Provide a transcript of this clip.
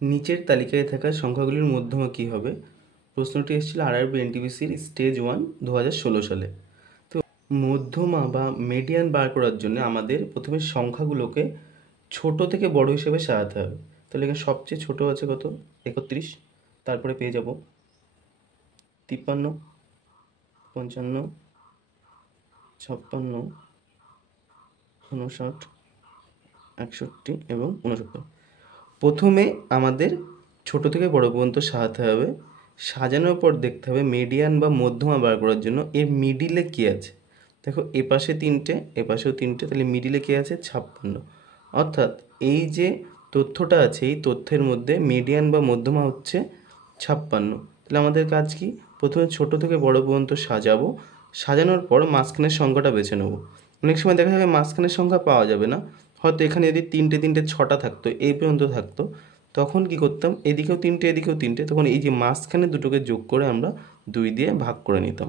নিচের তালিকায় থাকা সংখ্যাগুলির মধ্যমা কী হবে? প্রশ্নটি এসেছিল আরআরবি এনটিপিসির স্টেজ 1 2016 সালে। তো মধ্যমা বা মিডিয়ান বার করার জন্য আমাদের প্রথমে সংখ্যাগুলোকে ছোট থেকে বড় হিসেবে সাজাতে হবে। তাহলে এখানে সবচেয়ে ছোট আছে কত? 31। তারপরে পেয়ে যাব 53, 55, 56, 59, 61 এবং 69। প্রথমে আমাদের ছোট থেকে বড় পর্যন্ত সাজাতে হবে। সাজানোর পর দেখতে হবে মিডিয়ান বা মধ্যমা বার করার জন্য এর মিডিলে কী আছে। দেখো এপাশে 3টে, এপাশেও 3টে, তাহলে মিডিলে কী আছে? 56। অর্থাৎ এই যে তথ্যটা আছে এই তথ্যের মধ্যে মিডিয়ান বা মধ্যমা হচ্ছে 56। তাহলে আমাদের কাজ কি? প্রথমে ছোট থেকে বড় পর্যন্ত সাজাবো, সাজানোর পর মাঝখানের সংখ্যাটা বেছে নেব। অনেক সময় দেখা যাবে মাঝখানের সংখ্যা পাওয়া যাবে না, হয়তো এখানে যদি 3টে 3টে 6টা থাকতো, এই পর্যন্ত থাকতো, তখন কি করতাম? এদিকেও 3টে এদিকেও 3টে, তখন এই যে মাঝখানে দুটোকে যোগ করে আমরা 2 দিয়ে ভাগ করে নিতাম।